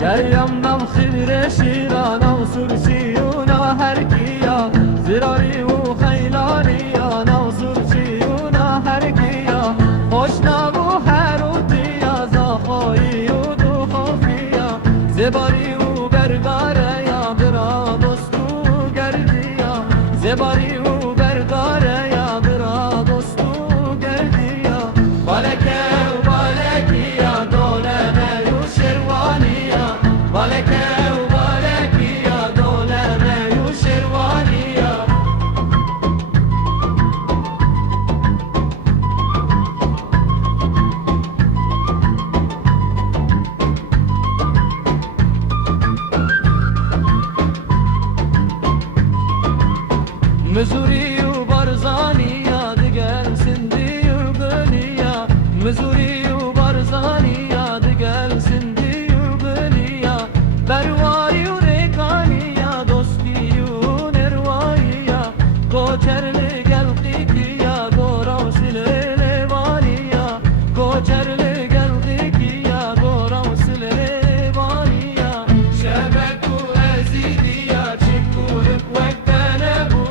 گریم نم خیر شیران و سرسیونا هر کیا زراری و خیلانیا نو سرسیونا هر کیا خوشنام و هروتیا زخایی و دو خوفیا زباری و برگاره یا برا دوستو گردیا زباری و برگاره یا برا دوستو گردیا بالکه و بالکیا دوله میو شروانیا بالکه و بالکیا دوله میو شروانیا مزوری و برزانیا دیگر سندی و بنیا مزوری و برزانیا دیگر سندی و بنیا برواری و ریکانیا دوستی و نروانیا کوچر لگل قیقیا گورا سلیوانیا کوچر لگل قیقیا گورا سلیوانیا شبک و ازیدیا چکورک وقتنبو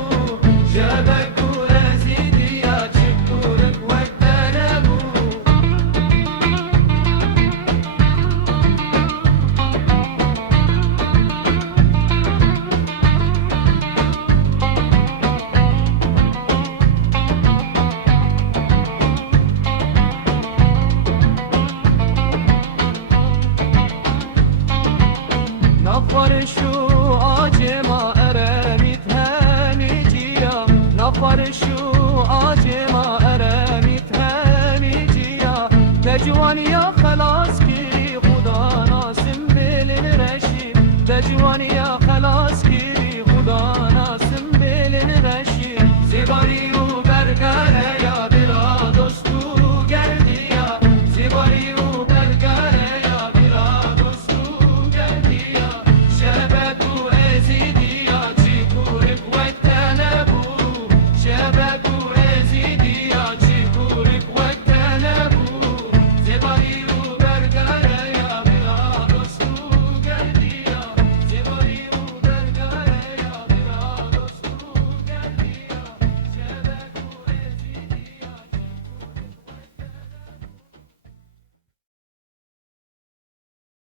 شبك ورزيدي يا تشكورك وقتنبو نفر شو عاجما أرميت هامجيا نفر شو عاجما أرميت هامجيا تجوان يا خلاص كي خدا ناسم بالرشيد تجوان يا